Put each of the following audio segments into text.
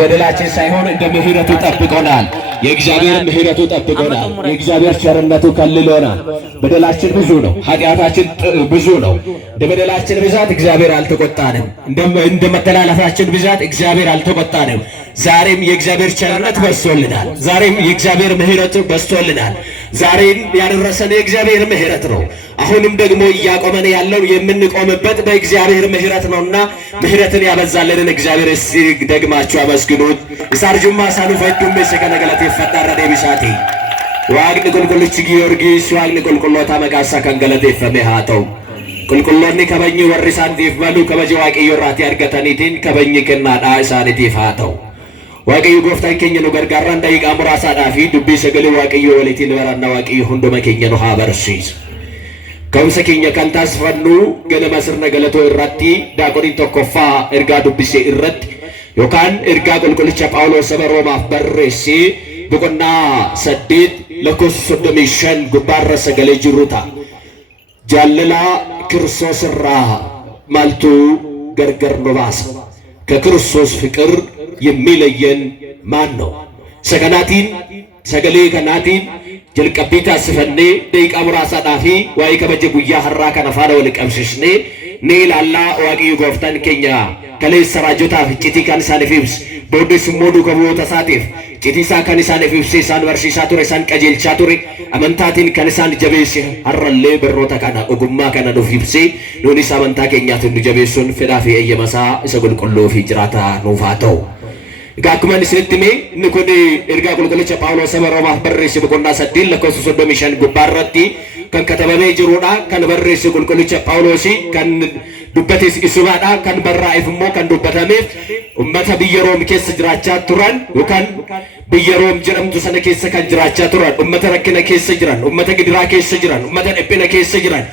በደላችን ሳይሆን እንደ ምህረቱ ጠብቆናል። የእግዚአብሔር ምህረቱ ጠብቆናል። የእግዚአብሔር ቸርነቱ ከልሎናል። በደላችን ብዙ ነው፣ ኃጢአታችን ብዙ ነው። እንደ በደላችን ብዛት እግዚአብሔር አልተቆጣንም፣ እንደ መተላለፋችን ብዛት እግዚአብሔር አልተቆጣንም። ዛሬም የእግዚአብሔር ቸርነት በዝቶልናል። ዛሬም የእግዚአብሔር ምህረት በዝቶልናል። ዛሬም ያደረሰን የእግዚአብሔር ምህረት ነው። አሁንም ደግሞ እያቆመን ያለው የምንቆምበት በእግዚአብሔር ምህረት ነውና ምህረትን ያበዛልንን እግዚአብሔር ደግማችሁ አመስግኑት። ኢሳርጁማ ሳኑ ፈዱም ሰከነ ገለቴ ፈጣረ ደብሳቲ ዋግን ቁልቁልች ጊዮርጊስ ዋግን ቁልቁሎታ መጋሳ ከንገለቴ ፈመሃተው ቁልቁሎኒ ከበኝ ወርሳን ዲፍመሉ ከበጂ ዋቂ ዮራቲ አርገተኒቲን ከበኝ ከናዳ ኢሳኒቲ ፋተው ዋቂ ጎፍታን ከኝ ነው ገርጋራ እንዳይቃ ሙራሳ ዳፊ ዱቢ ሰገለ ዋቂ ወለቲ ነራና ዋቂ ሁንዶ መከኝ ነው ሀበርሲስ ከውሰ ከኝ ካንታስ ፈኑ ገለ መስርነ ገለቶ ኢራቲ ዳቆሪን ተኮፋ እርጋ ዱቢሴ ኢረት ዮካን እርጋ ቁልቁልቻ ጳውሎስ በሮማፍ በርሲ በቆና ሰዲት ለኮስ ሶዶሚሽን ጉባረ ሰገለ ጅሩታ ጃለላ ክርስቶስ ራ ማልቱ ገርገር ኖባስ ከክርስቶስ ፍቅር የሚለየን ማን ነው? ሰገናቲን ሰገሌ ከናቲን ጀልቀቢታ ስፈኔ ደቂቃ ሙራሳ ዳፊ ዋይ ከበጀ ጉያ ሐራ ከነፋለ ወልቀምሽሽኔ ኔላላ ዋቂ ጎፍታን ኬኛ ከሌ ሰራጆታ ጭቲ ካንሳን ፊብስ ቦዲስ ሞዱ ከቦታ ሳቲፍ ጭቲሳ ካንሳን ፊብስ ሳን ወርሺሳ ቱሬ ሳን ቀጀልቻ ቱሬ አመንታቲን ካንሳን ጀቤስ ሐረሌ በሮታ ካና ኦጉማ ካና ዶፊብስ ኖኒስ አመንታ ኬኛትን ጀቤሱን ፍዳፊ እየመሳ ሰጉልቁሎ ፊጅራታ ኖፋተው ጋኩማን ስለትሜ ንኮዲ እርጋ ቁልቁልቻ ጳውሎስ በሮማ በርሲ በቆና ሰዲል ለኮስ ሶዶሚሽን ጉባረቲ kan katabame jiruudha kan barreesse qulqullicha Phaawulosi kan dubbates isubaadha kan barraa'eef immoo kan dubbatameef ummata biyya Room keessa jiraachaa turan yookaan biyya Room jedhamtu sana keessa kan jiraachaa turan ummata rakkina keessa jiran ummata gidiraa keessa jiran ummata dhiphina keessa jiran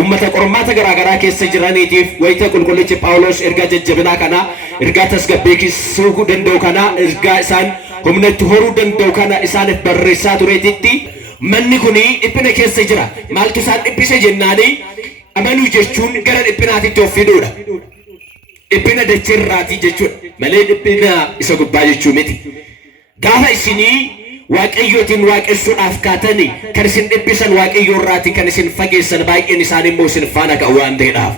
ummata qormaata garaagaraa keessa jiraniitiif wayita qulqullichi Phaawulos ergaa jajjabinaa kana ergaa tasgabbeessuu danda'u kana ergaa isaan humnatti horuu danda'u kana isaaniif barreessaa tureetitti manni kuni dhiphina keessa jira maaltu isaan dhiphise jennaani amanuu jechuun gara dhiphinaatitti of fiduudha. Dhiphina dachirraati jechuudha malee dhiphina isa gubbaa jechuu miti. Gaafa isinii waaqayyootiin waaqessuudhaaf kaatanii kan isin dhiphisan waaqayyoorraati kan isin fageessan baay'een isaan immoo isin faana ka'u waan ta'eedhaaf.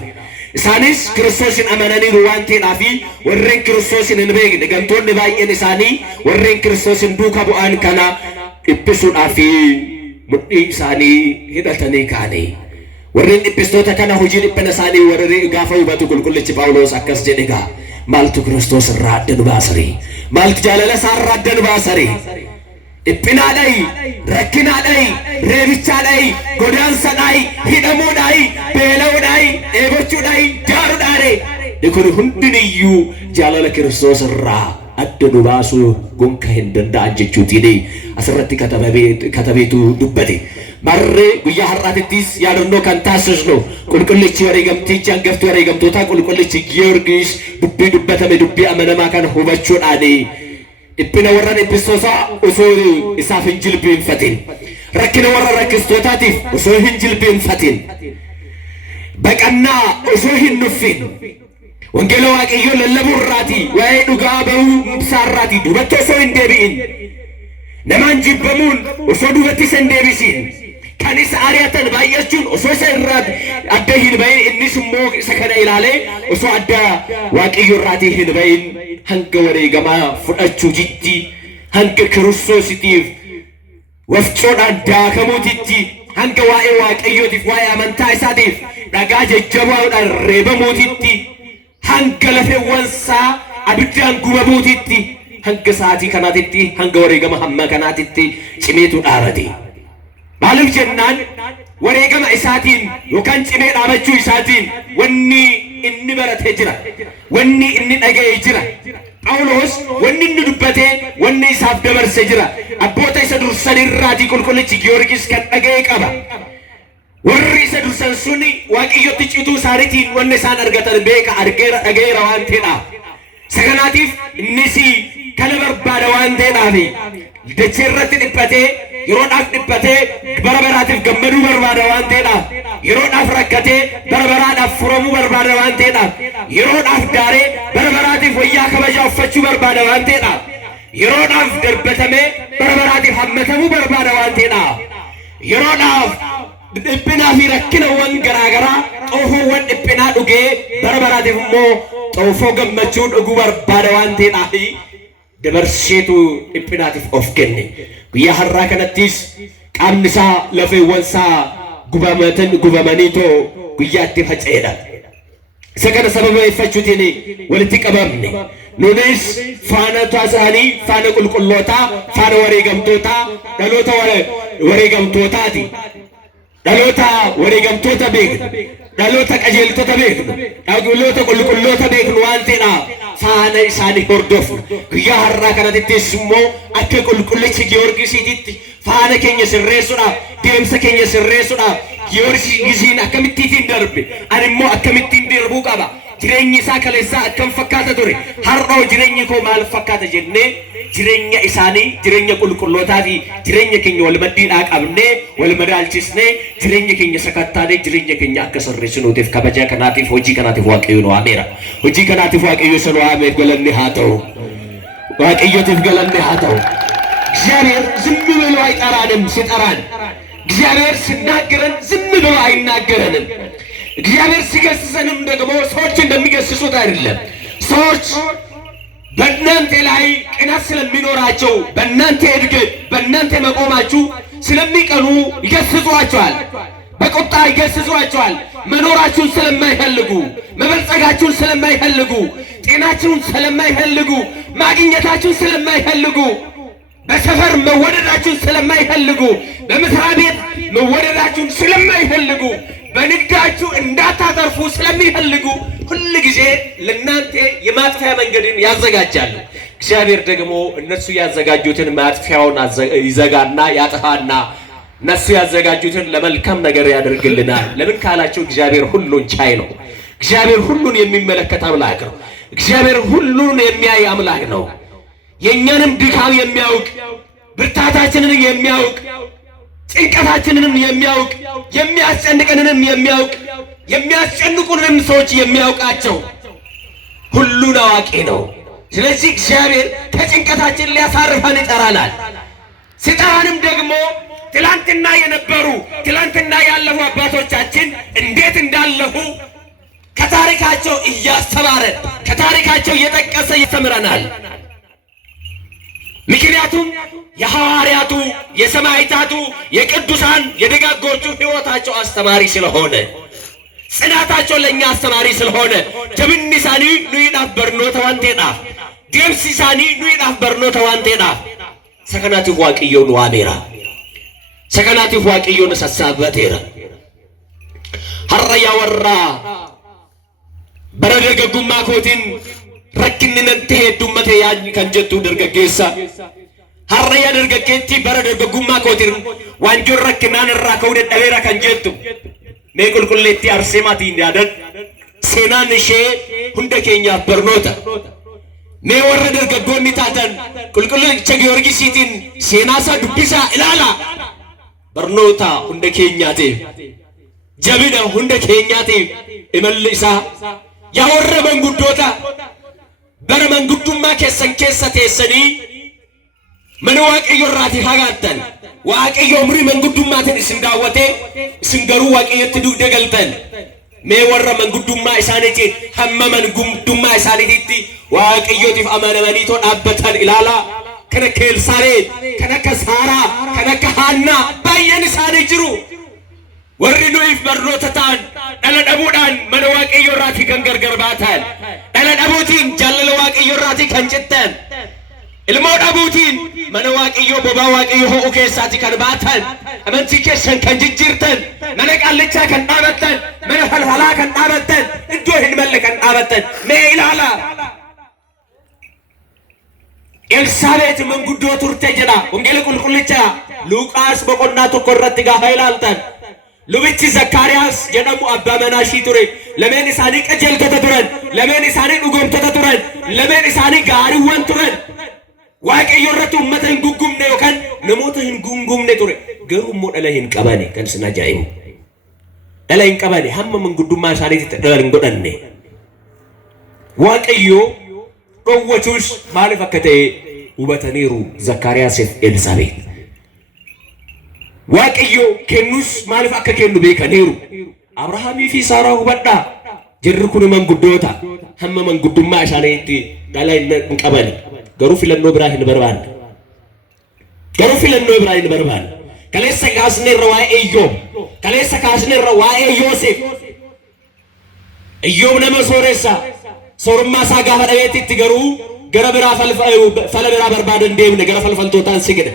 Isaanis Kiristoosin amananiiru waan ta'eedhaaf warreen Kiristoosin hin beekne gantoonni baay'een isaanii warreen Kiristoosin duuka bu'an kana dhiphisuudhaaf mudhii isaanii hidhatanii kaanii warreen dhiphistoota kana hojii dhiphina isaanii warri gaafa hubatu qulqullichi Phaawulos akkas jedhe gaa maaltu Kiristoos irraa adda nu baasari maaltu jaalala isaa irraa adda nu baasari dhiphinaadhayi rakkinaadhayi reebichaadhayi godaansadhayi hidhamuudhayi beela'uudhayi dheebochuudhayi jaaruudhaare kun hundiniyyuu jaalala Kiristoos irraa adda nu baasuu gonka hin danda'an jechuutiin asirratti katabeetu dubbate marree guyyaa har'aatittis yaadannoo kan taasisnu qulqullichi wareegamtichi hangafti wareegamtoota qulqullichi Giyoorgis dubbii dubbatame dubbii amanamaa kana hubachuudhaan dhiphina warra dhiphistootaa osoo isaaf hin jilbeenfatin rakkina warra rakkistootaatiif osoo hin jilbeenfatin baqannaa osoo hin nuffin wangeela waaqayyoo lallabuu irraati waa'ee dhugaa bahuu isaarraati duubatti osoo hin deebi'in namaan jibbamuun osoo duubatti isa hin deebisin kan isa ari'atan baay'achuun osoo isa irraa adda hin bahin innis immoo isa kana ilaalee osoo adda waaqayyoo irraati hin bahin hanga wareegamaa fudhachuu jitti hanga Kiristoositiif wafcoodhaan daakamuutitti hanga waa'ee waaqayyootiif waa'ee amantaa isaatiif dhagaa jajjabaadhaan reebamuutitti hanga lafeewwan isaa abiddaan gubamuutitti hanga sa'aatii kanaatitti hanga wareegama hamma kanaatitti cimeetu dhaabate. Maaliif jennaan wareegama isaatiin yookaan cimee dhaabachuu isaatiin wanni inni baratee jira wanni inni dhaga'ee jira. Phaawulos wanni inni dubbatee wanni isaaf dabarse jira abboota isa dursanirraatii qulqullichi Giyoorgis kan dhaga'ee qaba. warri isa dursan suni waaqayyotti cituu isaaniitiin wanni isaan argatan beeka argeera dhageera waan ta'eedhaaf saganaatiif innis kana barbaada waan ta'eedhaaf dachee irratti dhiphatee yeroodhaaf dhiphatee bara baraatiif gammaduu barbaada waan ta'eedhaaf yeroodhaaf rakkatee barbaraadhaaf furamuu barbaada waan ta'eedhaaf yeroodhaaf daaree barbaraatiif wayyaa kabajaa uffachuu barbaada waan ta'eedhaaf yeroodhaaf darbatamee barbaraatiif hammatamuu barbaada waan ta'eedhaaf yeroodhaaf dhiphinaa fi rakkinawwan garaagaraa xoofoowwan dhiphinaa dhugee barbaraatiif immoo xoofoo gammachuu dhuguu barbaada waan ta'eedhaaf dabarseetu dhiphinaatiif of kenne guyyaa har'aa kanattis qaamni isaa lafeewwan isaa gubamanii too guyyaatti faca'eedha. Isa kana sababeeffachuutiin walitti qabamne nunis faana isaanii faana qulqullootaa faana wareegamtootaa dhaloota wareegamtootaati. Dhaloota wareegamtoota beeknu dhaloota qajeeltota beeknu dhaloota qulqulloota beeknu waan ta'eedhaaf faana isaanii hordofnu guyyaa har'aa kanattis immoo akka qulqullichi Giyoorgisiititti faana keenya sirreessuudhaaf deemsa keenya sirreessuudhaaf Giyoorgisiin akkamittiin darbe ani immoo akkamittiin darbuu qaba jireenyi isaa kaleessaa akkam fakkaata ture har'oo jireenyi koo maal fakkaata jennee jireenya isaanii jireenya qulqullootaa fi jireenya keenya wal maddiidhaa qabnee wal madaalchisnee jireenya keenya sakattaanee jireenya keenya akka sirreessinuutiif kabaja kanaatiif hojii kanaatiif Waaqayyo nu waameera. Hojii kanaatiif Waaqayyo isa nu waameef galanni haa ta'u. Waaqayyotiif galanni haa ta'u. እግዚአብሔር ዝም ብሎ አይጠራንም ሲጠራን እግዚአብሔር ሲናገረን ዝም ብሎ አይናገረንም። እግዚአብሔር ሲገስጸንም ደግሞ ሰዎች እንደሚገስጹት አይደለም። ሰዎች በእናንተ ላይ ቅናት ስለሚኖራቸው በእናንተ እድገት በእናንተ መቆማችሁ ስለሚቀኑ ይገስጿቸዋል። በቁጣ ይገስጿቸዋል። መኖራችሁን ስለማይፈልጉ መበልጸጋችሁን ስለማይፈልጉ ጤናችሁን ስለማይፈልጉ ማግኘታችሁን ስለማይፈልጉ በሰፈር መወደዳችሁን ስለማይፈልጉ በመስሪያ ቤት መወደዳችሁን ስለማይፈልጉ በንግዳችሁ እንዳታተርፉ ስለሚፈልጉ ሁሉ ጊዜ ለእናንተ የማጥፊያ መንገድን ያዘጋጃሉ። እግዚአብሔር ደግሞ እነሱ ያዘጋጁትን ማጥፊያውን ይዘጋና ያጠፋና እነሱ ያዘጋጁትን ለመልካም ነገር ያደርግልናል። ለምን ካላችሁ እግዚአብሔር ሁሉን ቻይ ነው። እግዚአብሔር ሁሉን የሚመለከት አምላክ ነው። እግዚአብሔር ሁሉን የሚያይ አምላክ ነው። የኛንም ድካም የሚያውቅ ብርታታችንን የሚያውቅ ጭንቀታችንን የሚያውቅ የሚያስጨንቀንንም የሚያውቅ የሚያስጨንቁንን ሰዎች የሚያውቃቸው ሁሉን አዋቂ ነው። ስለዚህ እግዚአብሔር ከጭንቀታችን ሊያሳርፈን ይጠራናል። ሲጠራንም ደግሞ ትላንትና የነበሩ ትላንትና ያለፉ አባቶቻችን እንዴት እንዳለፉ ከታሪካቸው እያስተማረ ከታሪካቸው እየጠቀሰ ይተምረናል። ምክንያቱም የሐዋርያቱ የሰማዕታቱ የቅዱሳን የደጋጎቹ ሕይወታቸው አስተማሪ ስለሆነ ጽናታቸው ለኛ አስተማሪ ስለሆነ ጀብኒሳኒ ኑይዳፍ በርኖተ ዋንቴዳፍ ዴምሲሳኒ ኑይዳፍ በርኖተ ዋንቴዳፍ ሰከናቲፍ ዋቅዮን ዋሜራ ሰከናቲፍ ዋቅዮን ሰሳበቴራ ሐረያ ወራ በረደገጉማ ኮቲን ረክንነን ተሄዱመተ ያን ከንጀቱ ደርገጌሳ ሐረያ ደርገጌቲ በረደገጉማ ኮቲን ዋንጆ ረክናን ራከውደ ደበራ ከንጀቱ ሜቁልቁሌቲ አርሴማቲ እንዲያደግ ሴናን ሼ ሁንደ ኬኛ በርኖታ ሜ ወረ ደርገጎኒ ታተን ቁልቁልቸ ጊዮርጊሲቲን ሴናሳ ዱቢሳ ኢላላ በርኖታ ሁንደ ኬኛቴ ጀቢነ ሁንደ ኬኛቴ እመልሳ ያወረ መንጉዶታ በረመንጉዱማ ከሰን ከሰቴሰኒ ምን ዋቀዮ ራቲ ሃጋተን ዋቀዮ ምሪ መንጉዱማትን እስንዳወቴ እስንገሩ ዋቀየት ዱግ ደገልተን ሜ ወረ መንጉዱማ ኢሳኔቲ ሐመመን ጉምዱማ ኢሳኔቲ ዋቀዮቲፍ አመነመኒቶ ዳበተን ኢላላ ከነከል ሳሬ ከነከሳራ ከነከሃና ባየን ሳኔ ጅሩ ወርዱይፍ በርኖተታን ደለደቡዳን መነ ዋቀዮ ራቲ ከንገርገርባታን ደለደቡቲን ጃለለ ዋቀዮ ራቲ ከንጭተን ilmoo dhabuutiin mana waaqayyoo bobaa waaqayyoo ho'u keessaati kan baatan amantii keessan kan jijjiirtan mana qaallichaa kan dhaabattan mana falfalaa kan dhaabattan iddoo hin malle kan dhaabattan mee ilaala Elsaabeet manguddoo turte jedha wangeela qulqullichaa Luuqaas boqonnaa tokko irratti gaafa ilaaltan lubichi Zakkaariyaas jedhamu abbaa manaashii ture lameen isaanii qajeeltota turan lameen isaanii dhugoomtota turan lameen isaanii gaariiwwan turan waaqayyo irratti ummata hin gugumne yookaan namoota hin gungumne ture garuu immoo dhala hin qabane kan sin ajaa'ibu دلين كباني هم من قدوم سانيت دلين قدني waaqayyo dhowwachuus maaliif akka ta'e hubataniiru Zakkaariyaasiif Elsaabeet waaqayyo kennuus maaliif akka kennu beekaniiru Abrahaamii fi Saaraa hubadhaa jirri kun manguddoota hamma manguddummaa isaaniitti dhala hin qabani garuu filannoo biraa hin barbaanne kaleessa kaasneerra waa'ee Iyyoob kaleessa kaasneerra waa'ee Yoosef Iyyoob nama sooressa soorummaa isaa gaafa dhabeetitti garuu gara biraa fala biraa barbaadan deemne gara falfaltootaan sigደ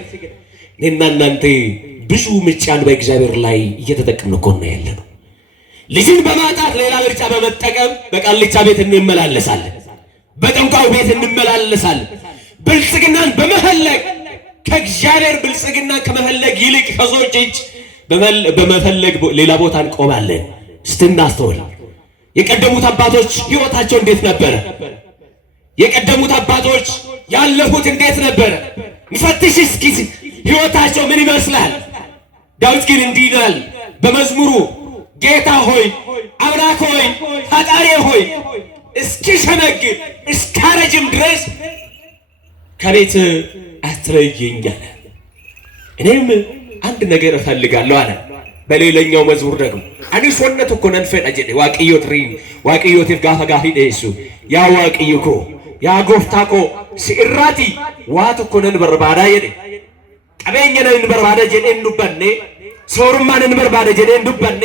እኔና እናንተ ብዙ ምርጫን በእግዚአብሔር ላይ እየተጠቀምን እኮ ነው ያለነው ልጅን በማጣት ሌላ ምርጫ በመጠቀም በቃልቻ ቤት እንመላለሳለን በጠንቋው ቤት እንመላለሳለን ብልጽግናን በመፈለግ ከእግዚአብሔር ብልጽግና ከመፈለግ ይልቅ ከሰዎች እጅ በመፈለግ ሌላ ቦታ እንቆማለን ስትናስተውል የቀደሙት አባቶች ህይወታቸው እንዴት ነበር የቀደሙት አባቶች ያለፉት እንዴት ነበር ንፈትሽ እስኪ ህይወታቸው ምን ይመስላል ዳዊት ግን እንዲህ ይላል በመዝሙሩ ጌታ ሆይ አምላክ ሆይ ፈጣሪ ሆይ እስኪ ሸነግ እስካረጅም ድረስ ከቤት አትለየኝ አለ እኔም አንድ ነገር እፈልጋለሁ አለ በሌላኛው መዝሙር ደግሞ አኒ ሶነት እኮ ነን ፈዳጀ ዋቂዮ ትሪን ዋቂዮ ተፍ ጋፋ ጋፊ ደሱ ያ ዋቂዮ ኮ ያ ጎፍታኮ ሲራቲ ዋት እኮ ነን በርባዳ የደ ቀበኛ ነን በርባዳ ጀደን ዱበኔ ሶርማን ነን በርባዳ ጀደን ዱበኔ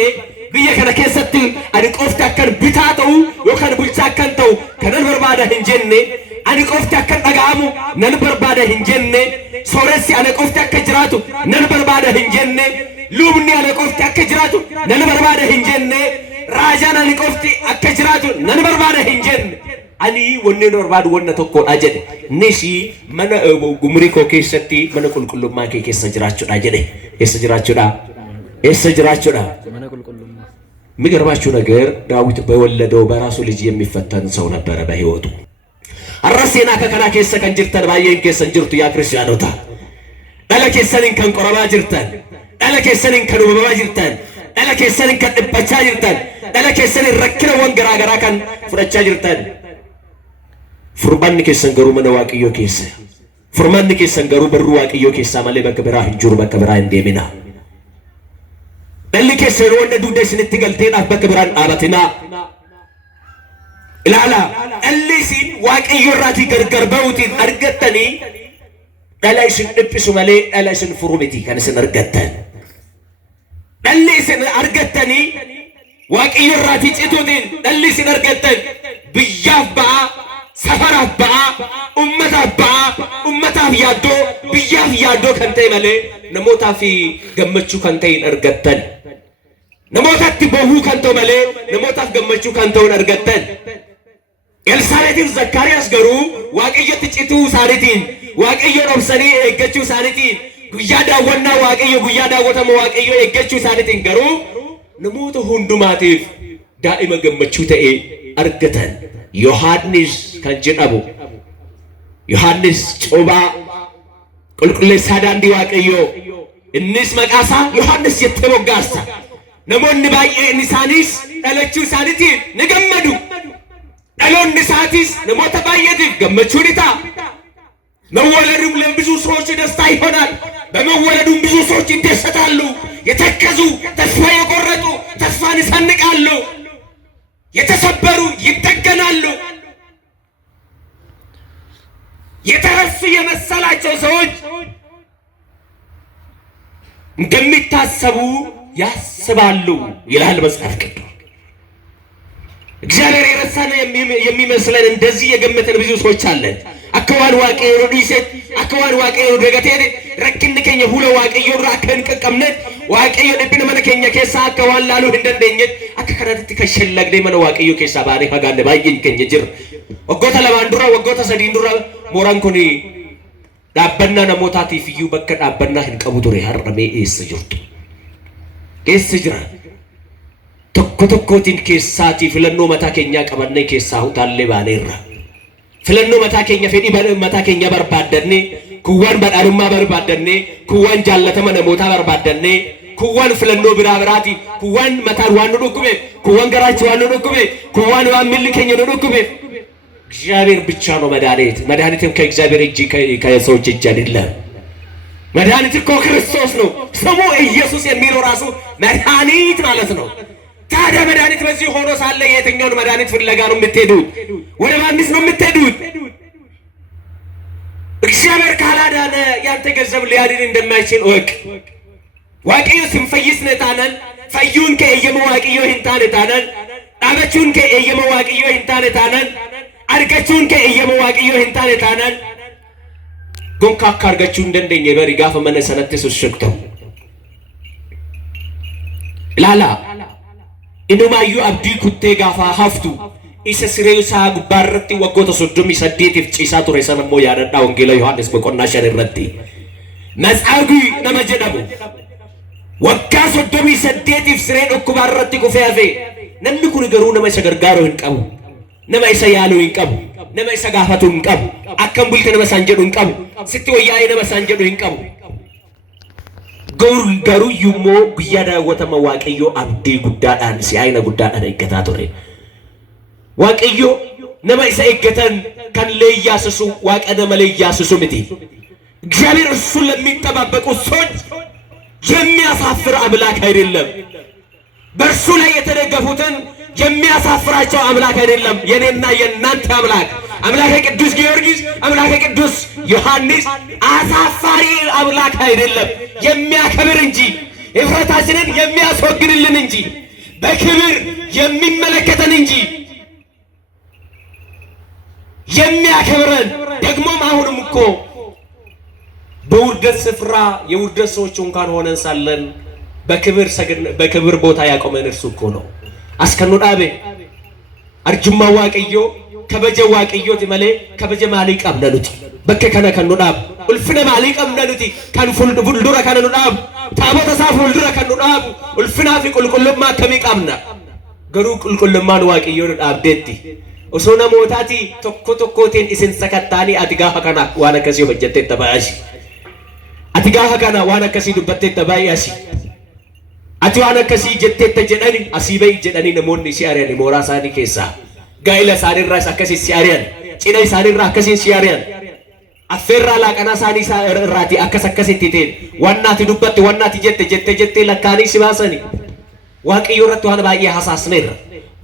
ብየ ከነ ከሰት አኒ ቆፍታ ከን ቢታተው ወከን ቡልቻ ከንተው ከነን በርባዳ እንጀኔ አኒ ቆፍታ ከን ጠጋሙ ነን በርባዳ እንጀኔ ሶረሲ አኒ ቆፍታ ከጅራቱ ነን በርባዳ እንጀኔ lubni ala qofti akka jiraatu nan barbaada hin jenne raajaan ani qofti akka jiraatu nan barbaada hin jenne ani wanne barbaadu wanna tokkodha jedhe nishi mana gumriko keessatti mana qulqullummaa kee keessa jiraachuudha jedhe keessa jiraachuudha mana qulqullummaa የሚገርማችሁ ነገር ዳዊት በወለደው በራሱ ልጅ የሚፈተን ሰው ነበረ በህይወቱ አራሴና ከከና keessa kan jirtan baay'een keessan jirtu yaa ክርስቲያኖታ dhala keessaniin kan qoramaa jirtan dhala keessaniin kan uumamaa jirtan dhala keessaniin kan dhiphachaa jirtan dhala keessaniin rakkinawwan garaa garaa kan fudhachaa jirtan furmaanni keessan garuu mana Waaqayyoo keessa furmaanni keessan garuu barruu Waaqayyoo keessa malee bakka biraa hin jiru bakka biraa hin deemina dhalli keessan wanda dugda isinitti galteedhaaf bakka biraan dhaabatinaa ilaala dhalli isin Waaqayyoo irraatii gargar ba'uutiin argattanii dhala isin dhiphisu malee dhala isin furu miti kan isin argattan dhalli isin argattanii Waaqayyo irraatii cituutiin dhalli isin argattan biyyaaf ba'a safaraaf ba'a ummataaf yaaddoo biyyaaf yaaddoo kan ta'e malee namootaaf gammachuu kan ta'e hin argattan namootatti bohuu kan ta'u malee namootaaf gammachuu kan ta'u hin argattan Elsaabeetiin Zakkaariyaas garuu Waaqayyotti cituu isaaniitiin Waaqayyoon obsanii eeggachuu isaaniitiin guyyaa daawwannaa Waaqayyo guyyaa daawwatama Waaqayyo eeggachuu isaaniitiin garuu namoota hundumaatiif daa'ima gammachuu ta'e argatan Yohaannis kan jedhamu Yohaannis Coobaa qulqulleessaa daandii Waaqayyo innis maqaasaa Yohaannis jettee moggaassa namoonni baay'een isaanis dhalachuu isaaniitiin ni gammadu dhaloonni isaatis namoota baay'eetiif gammachuu ni ta'a መወለዱም ለብዙ ሰዎች ደስታ ይሆናል በመወለዱም ብዙ ሰዎች ይደሰታሉ የተከዙ ተስፋ የቆረጡ ተስፋን ይሰንቃሉ የተሰበሩ ይጠገናሉ የተረሱ የመሰላቸው ሰዎች እንደሚታሰቡ ያስባሉ ይላል መጽሐፍ ቅዱስ እግዚአብሔር የረሳነ የሚመስለን እንደዚህ የገመተን ብዙ ሰዎች አለን አከዋን Waaqayyo ዲሰት አከዋን Waaqayyo ደገቴ ረክን ከኛ ሁለ Waaqayyo ራከን ቀቀምነ Waaqayyo ድብነ መነከኛ ከሳ አከዋን ላሉ እንደንደኘት አከከራት ከሸለግደ መነ Waaqayyo ከሳ ባሪ ሀጋለ ባይን ከኛ ጅር ወጎታ ለማንዱራ ወጎታ ሰዲንዱራ ሞራን ኮኒ ዳበና ነሞታቲ ፍዩ በከ ዳበና ህንቀቡ ዱሬ ሀረሜ እስጅርቱ እስጅራ tokkotin keessaati filannoo mataa keenya qabannee keessaa utaalle baaneerra filannoo mataa keenya fedhii mataa keenya barbaaddanne kuwwan badhaadhummaa barbaaddanne kuwwan jaallatama namootaa barbaaddanne ኩዋን ፍለኖ ብራብራቲ ኩዋን መታን ዋኑ ዱኩቤ ኩዋን ገራች ዋኑ ዱኩቤ ኩዋን ዋምልከኝ ነው ዱኩቤ እግዚአብሔር ብቻ ነው መድኃኒት። መድኃኒትም ከእግዚአብሔር እጅ ከሰዎች እጅ አይደለም። መድኃኒት እኮ ክርስቶስ ነው። ስሙ ኢየሱስ የሚለው ራሱ መድኃኒት ማለት ነው። ታዲያ መድኃኒት በዚህ ሆኖ ሳለ የትኛውን መድኃኒት ፍለጋ ነው የምትሄዱት? ወደ ማንስ ነው የምትሄዱት? እግዚአብሔር ካላዳነ ያንተ ገንዘብ ሊያድን እንደማይችል እወቅ። ዋቂዮ ስንፈይስ ነታነን ፈዩን ከየመዋቂዮ hintaan tanan dhabachuun kee eeyyama waaqayyoo hin taane taanaan argachuun kee eeyyama waaqayyoo hin taane taanaan gonka akka argachuu hin dandeenye bari gaafa mana sanatti sossoktu ilaala inumaayyuu abdii kuttee gaafa haftu isa siree isaa gubbaarratti waggoota 38 ciisaa ture sana immoo yaadadhaa wangeela Yohaannis boqonnaa 5 irratti Matsaabii nama jedhamu waggaa 38 siree dhukkubaarratti kufee hafe namni kun garuu nama isa gargaaruu hin qabu, nama isa yaaluu hin qabu, nama isa gaafatu hin qabu, akkam bulte nama isaan jedhu hin qabu, sitti wayyaa'ee nama isaan jedhu hin qabu. Garuu immoo guyyaa daawwatama Waaqayyoo abdii guddaadhaan si'aayina guddaadhaan eeggataa ture. Waaqayyoo nama isa eeggatan kan leeyyaasisu Waaqa nama leeyyaasisu miti. እግዚአብሔር እሱን ለሚጠባበቁ ሰዎች የሚያሳፍር አምላክ አይደለም። በእርሱ ላይ የተደገፉትን የሚያሳፍራቸው አምላክ አይደለም። የኔና የናንተ አምላክ አምላከ ቅዱስ ጊዮርጊስ አምላከ ቅዱስ ዮሐንስ አሳፋሪ አምላክ አይደለም። የሚያከብር እንጂ እፍረታችንን የሚያስወግድልን እንጂ በክብር የሚመለከተን እንጂ የሚያከብረን ደግሞም አሁንም እኮ በውርደት ስፍራ የውርደት ሰዎች እንኳን ሆነን ሳለን በክብር ቦታ ያቆመን እርሱ እኮ ነው። አስከኑ ዳቤ አርጅማ ዋቀዮ ከበጀ ዋቀዮ ትመሌ ከበጀ ማሊቅ አምነሉት በከከነ ከኑ ዳብ ኡልፍነ ማሊቅ አምነሉት ካን ፉልዱራ ካኑ ዳብ ታቦተ ሳፍ ፉልዱራ ካኑ ዳብ ኡልፍና ፊ ቁልቁልማ ከሚቃምና ገሩ ቁልቁልማን ዋቀዮ ዳብዴቲ ኦሶና ሞታቲ ቶኮ ቶኮቴን ኢስን ሰከታኒ አትጋፋ ካና ዋና ከሲዮ በጀቴ ተባያሽ ati gaafa kana waan akkasii dubbatteetta baay'ee asii ati waan akkasii jetteetta jedhani asii ba'i jedhanii namoonni si ari'an mooraa isaanii keessaa gaa'ila isaaniirraas akkasii si ari'an cina isaaniirraa akkasiin si ari'an affeerraa laaqanaa isaanii irraati akkasitti ta'een waan naati dubbatte waan naati jettee lakkaanii si baasani. Waaqayyo irratti waan baay'ee hasaasneerra,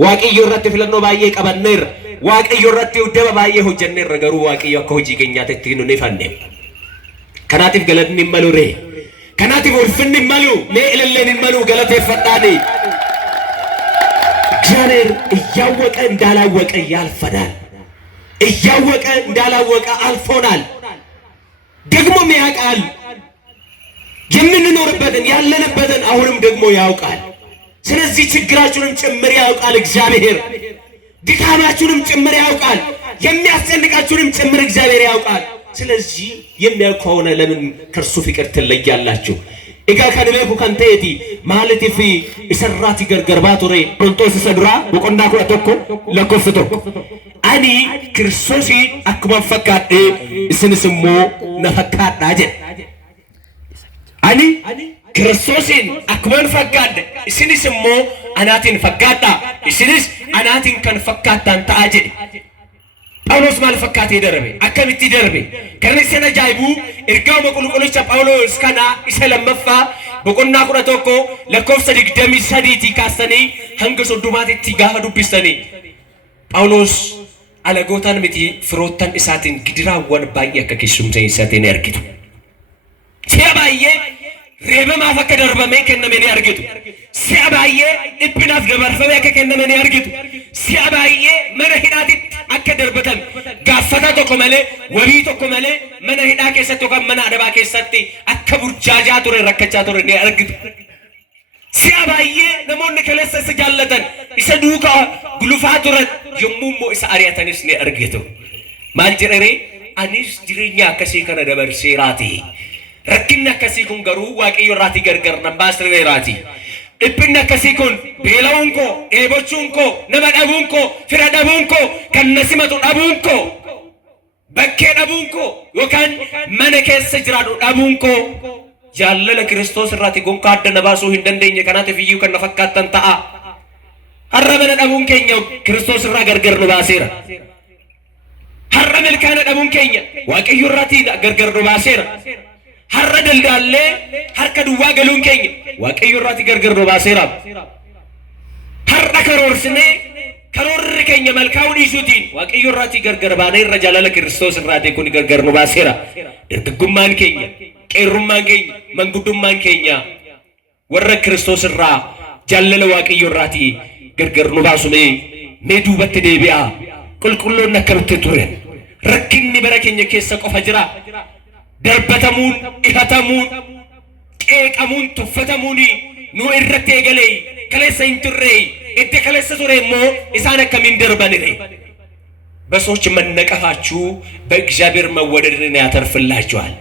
Waaqayyo irratti filannoo baay'ee qabanneerra, Waaqayyo irratti uddaba baay'ee hojjenneerra, garuu Waaqayyo akka hojii keenyaatti itti nu nifanne. Kanaatiif galatni malu ree, kanaatiif ulfinni malu mee ililleen malu galateeffadhaani. እግዚአብሔር እያወቀ እንዳላወቀ ያልፈናል፣ እያወቀ እንዳላወቀ አልፎናል። ደግሞም ያውቃል፣ የምንኖርበትን ያለንበትን አሁንም ደግሞ ያውቃል። ስለዚህ ችግራችሁንም ጭምር ያውቃል እግዚአብሔር፣ ድካማችሁንም ጭምር ያውቃል፣ የሚያስጨንቃችሁንም ጭምር እግዚአብሔር ያውቃል። ስለዚህ የሚያውቅ ከሆነ ለምን ከእርሱ ፍቅር ትለያላችሁ? እጋ ከንቤኩ ከንቴቲ ማለት ፊ እሰራቲ ገርገርባ ቱሬ ቶንቶስ ሰዱራ ወቆንዳ ኩራቶኮ ለኮፍቶ አኒ ክርስቶስ አክማ ፈካዴ እስንስሞ ነፈካዳ ጀ አኒ ክርስቶስን አክማን ፈካደ እስንስሞ አናቲን ፈካዳ እስንስ አናቲን ከን ፈካታን ታአጀ ጳውሎስ ማልፈካቴ ደረቤ አከሚቲ ደረቤ ከነሰነ ጃይቡ እርጋው መቁልቁሎች ጳውሎስ ከና ይሰለመፋ በቆና ቁረቶኮ ለኮፍሰ ድግደሚ ሰዲቲ ካስተኒ ህንገሶ ዱማቲቲ ጋፋ ዱብስተኒ ጳውሎስ አለጎታን ምቲ ፍሮታን እሳትን ግድራወን ባየ ከኪሱም ሰይሰቴን ያርግቱ ሲያባየ ሬበማ ፈከደርበመ ከነመን ያርግቱ ሲያባየ ኢብናፍ ደበርፈበ ከከነመን ያርግቱ ሲያባየ መረሂዳት አከደርበተን ጋፈታ ተቆመለ ወቢ ተቆመለ መነሂዳ ከሰቶ ከመና አደባ ከሰቲ አከቡርጃጃ ቱረ ረከቻ ቱረ ያርግቱ ሲያባየ ነሞን ከለሰስ ጃለተን ይሰዱካ ግሉፋ ቱረ የሙሞ ኢሳሪያተንስ ነው ያርግቱ ማንጀሬ አኒስ ጅሪኛ ከሲ ከነ ደበር ሲራቲ ረክና ከሲ ኩን ገሩ ዋቂዮ ራቲ ገርገር ነባስሬ ራቲ ኢብና ከሲ ኩን ቤላውንኮ ኤቦቹንኮ ነመዳቡንኮ ፍራዳቡንኮ ከነሲመቱ ዳቡንኮ በከ ዳቡንኮ ወካን መነከስ ጅራዱ ዳቡንኮ جالل كريستوس راتي قوم قاد نباسو هندندين كانت فيو كان فكاتن تاء هرمنا أبون كينيا كريستوس را غرغر نباسيرا هرمل كان أبون كينيا واقعي راتي غرغر نباسيرا هردل دالله هركدوا قالون كينيا واقعي راتي غرغر نباسيرا هركرور سنه كرور كينيا ملكاون يشوتين واقعي راتي غرغر بانير رجال كريستوس راتي كون غرغر نباسيرا درغمان كينيا كيرمان كينيا منغدومان كينيا ور كريستوس را جلل واقعي راتي غرغر نباسومي ميدو بتديبيا كل نكرت تورن ركني بركني كيس قفجرا دربتمون إهتمون كيكمون تفتموني نو إرتي غلي كليس انتري إنت كليس سوري مو إسانا كمين دربانيري بسوچ منقفاچو በእግዚአብሔር መወደድን ያተርፍላችኋል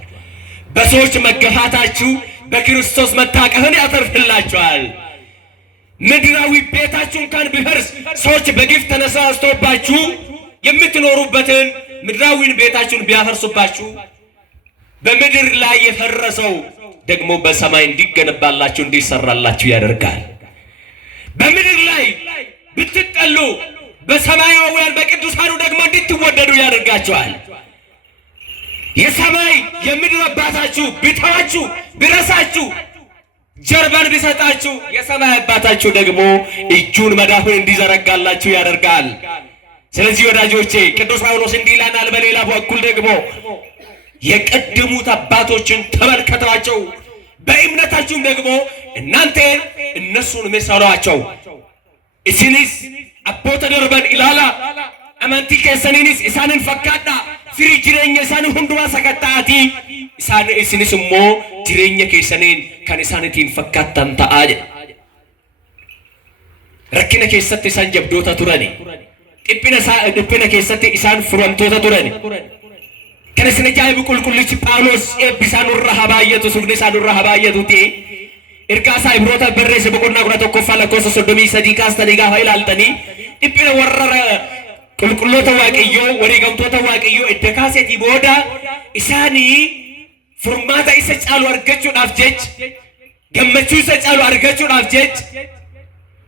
በሰዎች መገፋታችሁ በክርስቶስ መታቀፍን ያተርፍላችኋል ምድራዊ ቤታችሁን ካን ቢፈርስ ሰዎች በግፍ ተነሳስተውባችሁ የምትኖሩበትን ምድራዊን ቤታችሁን ቢያፈርሱባችሁ በምድር ላይ የፈረሰው ደግሞ በሰማይ እንዲገነባላችሁ እንዲሰራላችሁ ያደርጋል በምድር ላይ ብትጠሉ በሰማያውያን በቅዱሳኑ ደግሞ እንድትወደዱ ያደርጋችኋል የሰማይ የምድር አባታችሁ ቢተዋችሁ ቢረሳችሁ ጀርባን ቢሰጣችሁ የሰማይ አባታችሁ ደግሞ እጁን መዳፉን እንዲዘረጋላችሁ ያደርጋል ስለዚህ ወዳጆቼ ቅዱስ ጳውሎስ እንዲህ ይላል በሌላ በኩል ደግሞ የቀደሙት አባቶችን ተመልከቷቸው በእምነታችሁም ደግሞ እናንተ እነሱን መሰሏቸው እስኒስ አቦተ ደርበን ኢላላ አማንቲ ከሰኒኒስ ኢሳንን ፈካዳ ፍሪ ጅሬኛ ኢሳን ሁንዱማ ሰከታቲ ኢሳን እስኒስ ሞ ጅሬኛ ከሰኒን ከን ኢሳንቲን ፈካታን ተአጀ ረኪነ ከሰተ ኢሳን ጀብዶታ ቱራኒ ዲፕነ ከሰተ ኢሳን ፍሮንቶታ ቱራኒ ከነስነ ጃይብ ቁልቁልች ጳውሎስ ኤቢሳኑ ረሃባየቱ ሱግኒሳኑ ረሃባየቱቲ ኢርጋሳ ኢብሮታ በረሰ በቆና ጉራ ተኮፋለ ኮሶ ሶዶሚ ሰዲካስ ተዲጋ ኃይል አልጠኒ ኢብነ ወረረ ቁልቁሎተ ዋቅዮ ወሪ ገምቶተ ዋቅዮ እደካሴቲ ቦዳ ኢሳኒ ፍርማታ ኢሰጫሉ አርገቹ ዳፍጀች ገመቹ ኢሰጫሉ አርገቹ ዳፍጀች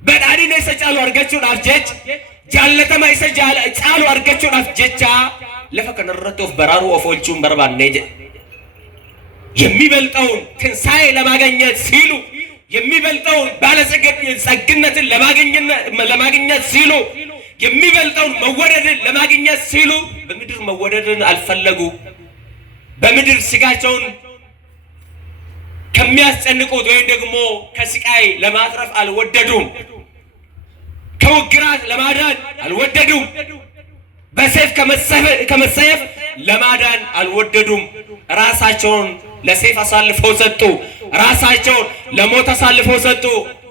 በዳዲ ነው ኢሰጫሉ አርገቹ ዳፍጀች ጃለተማ ኢሰጫሉ አርገቹ ዳፍጀቻ ለፈከነ ረቶፍ በራሩ ኦፎልቹን በርባኔ የሚበልጠውን ትንሳኤ ለማግኘት ሲሉ የሚበልጠውን ባለጸግነትን ለማግኘት ሲሉ የሚበልጠውን መወደድን ለማግኘት ሲሉ በምድር መወደድን አልፈለጉ በምድር ስጋቸውን ከሚያስጨንቁት ወይም ደግሞ ከስቃይ ለማትረፍ አልወደዱም ከውግራት ለማዳን አልወደዱም በሰይፍ ከመሰየፍ ለማዳን አልወደዱም ራሳቸውን ለሰይፍ አሳልፈው ሰጡ ራሳቸውን ለሞት አሳልፈው ሰጡ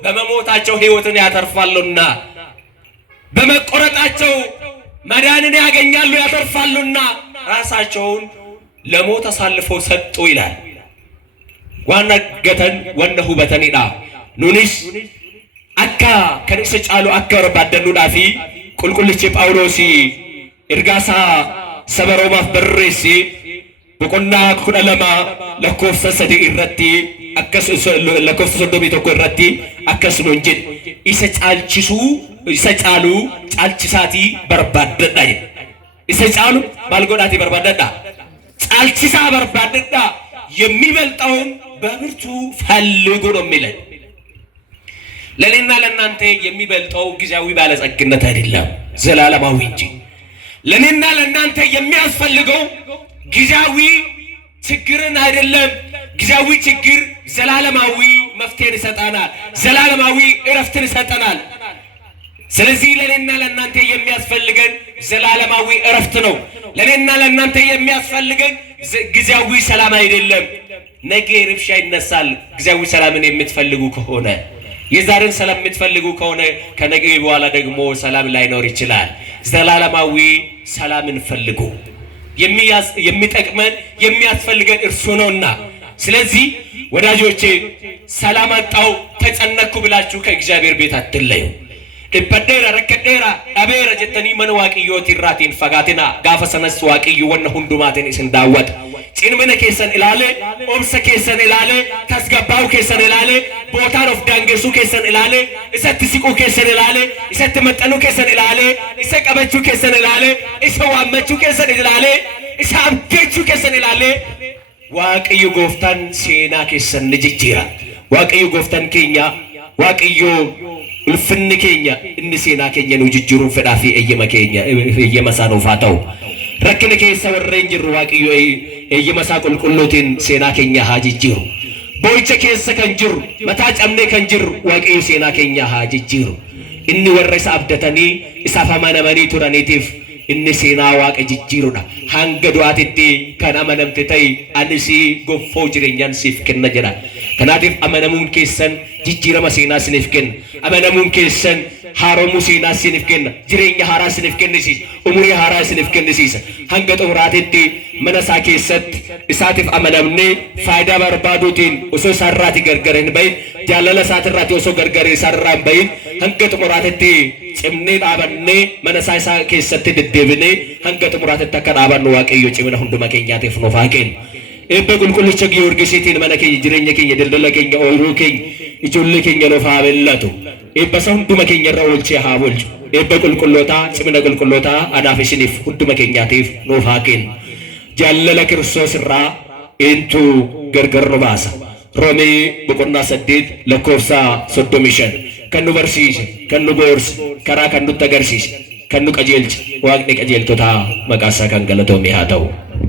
በመሞታቸው ሕይወትን ያተርፋሉና በመቆረጣቸው መዳንን ያገኛሉ ያተርፋሉና ራሳቸውን ለሞት አሳልፈው ሰጡ ይላል ዋና ገተን ወነሁ በተኒዳ ኑኒስ አካ ከነሰ ጫሉ አከረ ባደኑ ዳፊ ቁልቁልች ጳውሎስ ኢርጋሳ ሰበሮማፍ በርሬሲ በቆና ኩደለማ ለኮፍሰ ሰዲ ኢረቲ አከስ ለኮፍሰ ሶዶሚ ተኮ ኢረቲ አከስ ነው እንጂ ኢሰጫሉ ጫልቺሳቲ በርባደዳ ኢሰጫሉ ባልጎዳቲ በርባደዳ ጫልቺሳ በርባደዳ የሚበልጣውን በብርቱ ፈልጉ ነው የሚለን ለኔና ለናንተ የሚበልጣው ጊዜያዊ ባለጸግነት አይደለም ዘላለማዊ እንጂ ለኔና ለናንተ የሚያስፈልገው ጊዜያዊ ችግርን አይደለም ጊዜያዊ ችግር ዘላለማዊ መፍትሄን ይሰጣናል ዘላለማዊ እረፍትን ይሰጣናል ስለዚህ ለኔና ለናንተ የሚያስፈልገን ዘላለማዊ እረፍት ነው ለኔና ለናንተ የሚያስፈልገን ጊዜያዊ ሰላም አይደለም ነገ ርብሻ ይነሳል ጊዜያዊ ሰላምን የምትፈልጉ ከሆነ የዛሬን ሰላም የምትፈልጉ ከሆነ ከነገ በኋላ ደግሞ ሰላም ላይኖር ይችላል ዘላለማዊ ሰላምን ፈልጉ የሚጠቅመን የሚያስፈልገን እርሱ ነውና ስለዚህ ወዳጆቼ ሰላም አጣው ተጨነኩ ብላችሁ ከእግዚአብሔር ቤት አትለዩ dhibbadheera rakkadheera dhabeera jettanii mana waaqayyooti irraatiin fagaatina gaafa sanas waaqayyo wanna hundumaatiin isin daawwata cinmina keessan ilaale obsa keessan ilaale tasgabbaa'u keessan ilaale bootaan of daangessuu keessan ilaale isatti siquu keessan ilaale isatti maxxanuu keessan ilaale isa qabachuu keessan ilaale isa waammachuu keessan ilaale isa abdachuu keessan ilaale waaqayyo gooftaan seenaa keessan ni jijjiira waaqayyo gooftaan keenya waaqayyo ulfinni keenya inni seenaa keenya nu jijjiiruun fedhaa fi eeyyama isaa nuuf haa ta'u rakkina keessa warreen jirru waaqayyo eeyyama isaa qulqulluutiin seenaa keenya haa jijjiiru boo'icha keessa kan jirru mataa cabnee kan jirru waaqayyo seenaa keenya haa jijjiiru inni warra isa abdatanii isaaf amanamanii turaniitiif inni seenaa waaqa jijjiirudha hanga du'aatitti kan amanamte ta'e ani si goffoo jireenyaan siif kenna jedha kanaatiif amanamuun keessan jijjiirama seenaa siniif kenna amanamuun keessan haaromuu seenaa siniif kenna jireenya haaraa siniif kennisiisa umurii haaraa siniif kennisiisa hanga xumuraatitti mana isaa keessatti isaatiif amanamnee faayidaa barbaaduutiin osoo isaarraati gargar hin bahin jaalala isaatirraati osoo gargar isaarraa hin bahin hanga xumuraatitti cimnee dhaabannee mana isaa keessatti deddeebinee hanga xumuraatitti akka dhaabannu waaqayyo cimina hunduma keenyaatiif nuuf haa kennu. Ebbe qulqullicha Giyoorgisiitiin mana keenya jireenya keenya daldala keenya ooyiruu keenya ijoollee keenya nuuf haa bellatu. Ebba isa hunduma keenya irra oolchee haa bulchu. Ebba qulqullootaa cimina qulqullootaa anaaf isiniif hunduma keenyaatiif nuuf haa kennu. Jaalala Kiristoos irraa eentu gargar nu baasa. Roomee boqonnaa 8 lakkoofsa 35 kan nu barsiise kan nu gorse karaa kan nutti agarsiise kan nu qajeelche waaqni qajeeltotaa maqaa isaa kan galatoome haa ta'u.